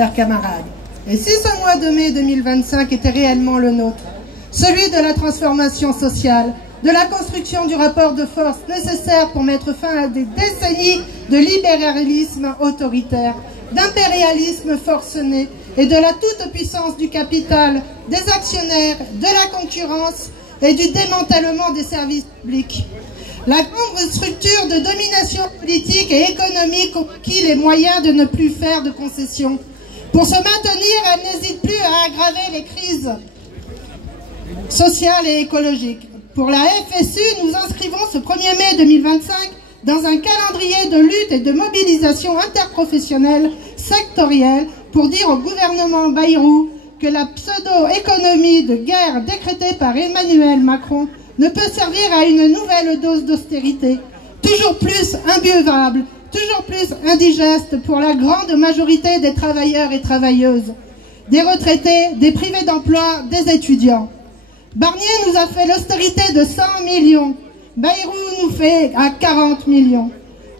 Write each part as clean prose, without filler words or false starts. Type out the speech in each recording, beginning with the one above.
chers camarades. Et si ce mois de mai 2025 était réellement le nôtre, celui de la transformation sociale, de la construction du rapport de force nécessaire pour mettre fin à des décennies de libéralisme autoritaire, d'impérialisme forcené et de la toute-puissance du capital, des actionnaires, de la concurrence et du démantèlement des services publics. La grande structure de domination politique et économique conquit les moyens de ne plus faire de concessions. Pour se maintenir, elle n'hésite plus à aggraver les crises sociales et écologiques. Pour la FSU, nous inscrivons ce 1er mai 2025 dans un calendrier de lutte et de mobilisation interprofessionnelle sectorielle pour dire au gouvernement Bayrou que la pseudo-économie de guerre décrétée par Emmanuel Macron ne peut servir à une nouvelle dose d'austérité, toujours plus imbuvable, toujours plus indigeste pour la grande majorité des travailleurs et travailleuses, des retraités, des privés d'emploi, des étudiants. Barnier nous a fait l'austérité de 100 millions, Bayrou nous fait à 40 millions.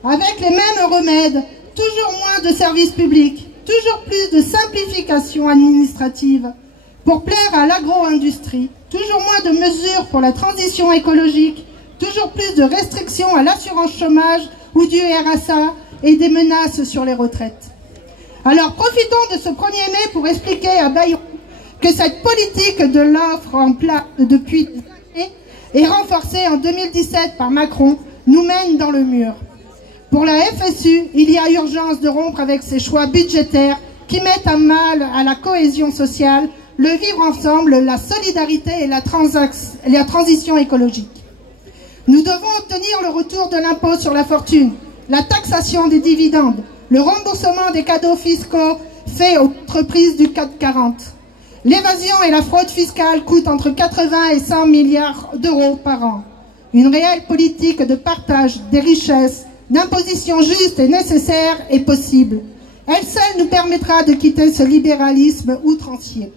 Avec les mêmes remèdes, toujours moins de services publics, toujours plus de simplification administrative pour plaire à l'agro-industrie, toujours moins de mesures pour la transition écologique, toujours plus de restrictions à l'assurance chômage ou du RSA et des menaces sur les retraites. Alors profitons de ce 1er mai pour expliquer à Bayrou que cette politique de l'offre en place depuis des années et renforcée en 2017 par Macron nous mène dans le mur. Pour la FSU, il y a urgence de rompre avec ces choix budgétaires qui mettent à mal à la cohésion sociale, le vivre ensemble, la solidarité et la transition écologique. Nous devons obtenir le retour de l'impôt sur la fortune, la taxation des dividendes, le remboursement des cadeaux fiscaux faits aux entreprises du CAC 40. L'évasion et la fraude fiscale coûtent entre 80 et 100 milliards d'euros par an. Une réelle politique de partage des richesses, d'imposition juste et nécessaire est possible. Elle seule nous permettra de quitter ce libéralisme outrancier.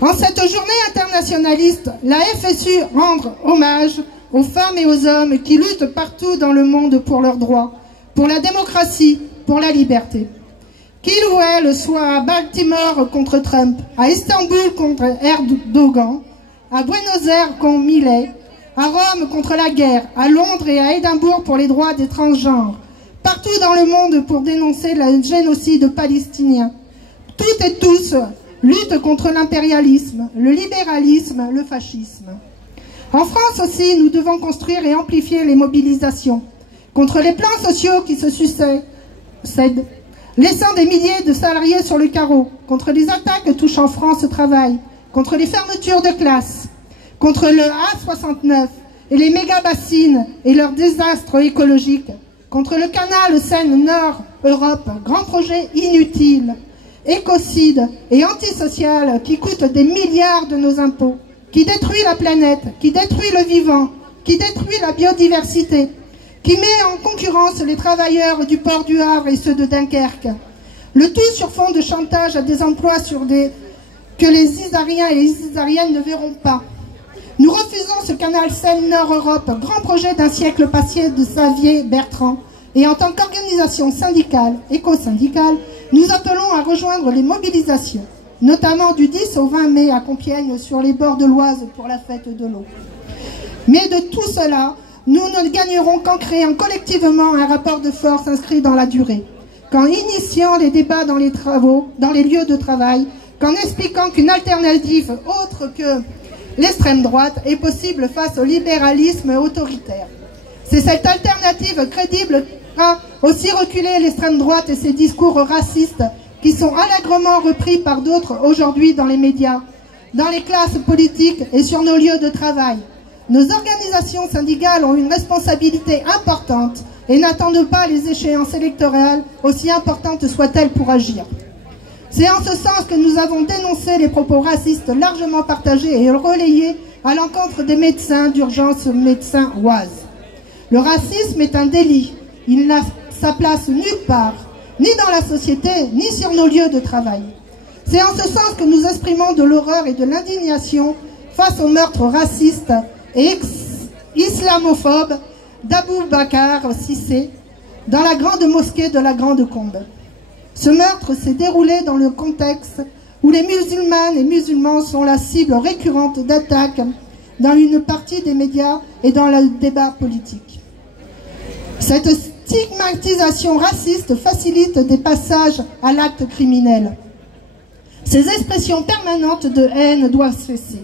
En cette journée internationaliste, la FSU rend hommage aux femmes et aux hommes qui luttent partout dans le monde pour leurs droits, pour la démocratie, pour la liberté. Qu'il ou elle soit à Baltimore contre Trump, à Istanbul contre Erdogan, à Buenos Aires contre Milei, à Rome contre la guerre, à Londres et à Édimbourg pour les droits des transgenres, partout dans le monde pour dénoncer le génocide palestinien. Toutes et tous luttent contre l'impérialisme, le libéralisme, le fascisme. En France aussi, nous devons construire et amplifier les mobilisations contre les plans sociaux qui se succèdent, laissant des milliers de salariés sur le carreau, contre les attaques touchant France Travail, contre les fermetures de classes, contre le A69 et les méga-bassines et leurs désastres écologiques, contre le canal Seine-Nord-Europe, grand projet inutile, écocide et antisocial qui coûte des milliards de nos impôts, qui détruit la planète, qui détruit le vivant, qui détruit la biodiversité, qui met en concurrence les travailleurs du port du Havre et ceux de Dunkerque. Le tout sur fond de chantage à des emplois que les Isariens et les Isariennes ne verront pas. Nous refusons ce canal Seine-Nord-Europe, grand projet d'un siècle passé de Xavier Bertrand. Et en tant qu'organisation syndicale, éco-syndicale, nous appelons à rejoindre les mobilisations, notamment du 10 au 20 mai à Compiègne sur les bords de l'Oise pour la fête de l'eau. Mais de tout cela, nous ne gagnerons qu'en créant collectivement un rapport de force inscrit dans la durée, qu'en initiant les débats dans les travaux, dans les lieux de travail, qu'en expliquant qu'une alternative autre que l'extrême droite est possible face au libéralisme autoritaire. C'est cette alternative crédible qui fera aussi reculer l'extrême droite et ses discours racistes qui sont allègrement repris par d'autres aujourd'hui dans les médias, dans les classes politiques et sur nos lieux de travail. Nos organisations syndicales ont une responsabilité importante et n'attendent pas les échéances électorales, aussi importantes soient-elles, pour agir. C'est en ce sens que nous avons dénoncé les propos racistes largement partagés et relayés à l'encontre des médecins d'urgence médecins Oise. Le racisme est un délit. Il n'a sa place nulle part, ni dans la société, ni sur nos lieux de travail. C'est en ce sens que nous exprimons de l'horreur et de l'indignation face au meurtre raciste et islamophobe d'Abou Bakar Cissé dans la grande mosquée de la Grande Combe. Ce meurtre s'est déroulé dans le contexte où les musulmanes et musulmans sont la cible récurrente d'attaques dans une partie des médias et dans le débat politique. Cette stigmatisation raciste facilite des passages à l'acte criminel. Ces expressions permanentes de haine doivent cesser.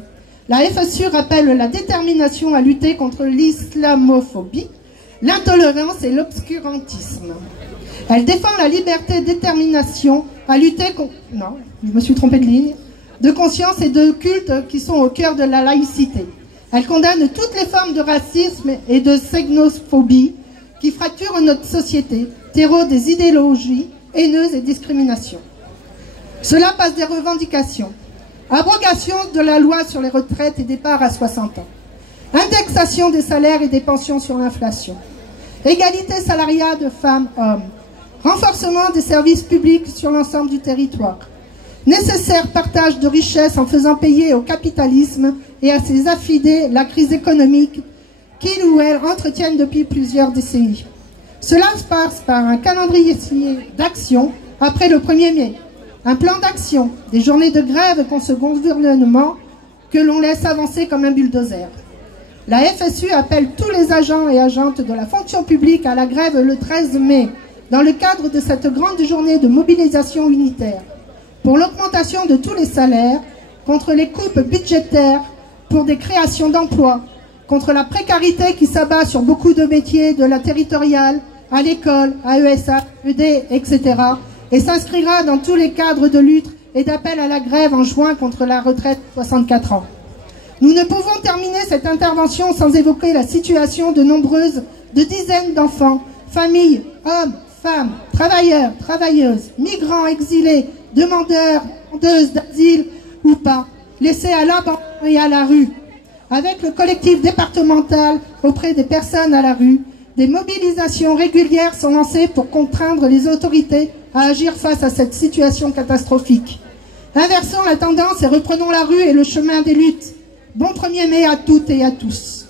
La FSU rappelle la détermination à lutter contre l'islamophobie, l'intolérance et l'obscurantisme. Elle défend la liberté et détermination à lutter contre... Non, je me suis trompée de ligne. De conscience et de culte qui sont au cœur de la laïcité. Elle condamne toutes les formes de racisme et de xénophobie qui fracturent notre société, terreau des idéologies haineuses et discriminations. Cela passe des revendications. Abrogation de la loi sur les retraites et départ à 60 ans. Indexation des salaires et des pensions sur l'inflation. Égalité salariale femmes-hommes. Renforcement des services publics sur l'ensemble du territoire. Nécessaire partage de richesses en faisant payer au capitalisme et à ses affidés la crise économique qu'ils ou elles entretiennent depuis plusieurs décennies. Cela passe par un calendrier d'action après le 1er mai. Un plan d'action, des journées de grève contre ce gouvernement que l'on laisse avancer comme un bulldozer. La FSU appelle tous les agents et agentes de la fonction publique à la grève le 13 mai, dans le cadre de cette grande journée de mobilisation unitaire, pour l'augmentation de tous les salaires, contre les coupes budgétaires, pour des créations d'emplois, contre la précarité qui s'abat sur beaucoup de métiers de la territoriale, à l'école, à ESA, ED, etc., et s'inscrira dans tous les cadres de lutte et d'appel à la grève en juin contre la retraite 64 ans. Nous ne pouvons terminer cette intervention sans évoquer la situation de dizaines d'enfants, familles, hommes, femmes, travailleurs, travailleuses, migrants, exilés, demandeurs, demandeuses d'asile ou pas, laissés à l'abandon et à la rue. Avec le collectif départemental auprès des personnes à la rue, des mobilisations régulières sont lancées pour contraindre les autorités à agir face à cette situation catastrophique. Inversons la tendance et reprenons la rue et le chemin des luttes. Bon 1er mai à toutes et à tous.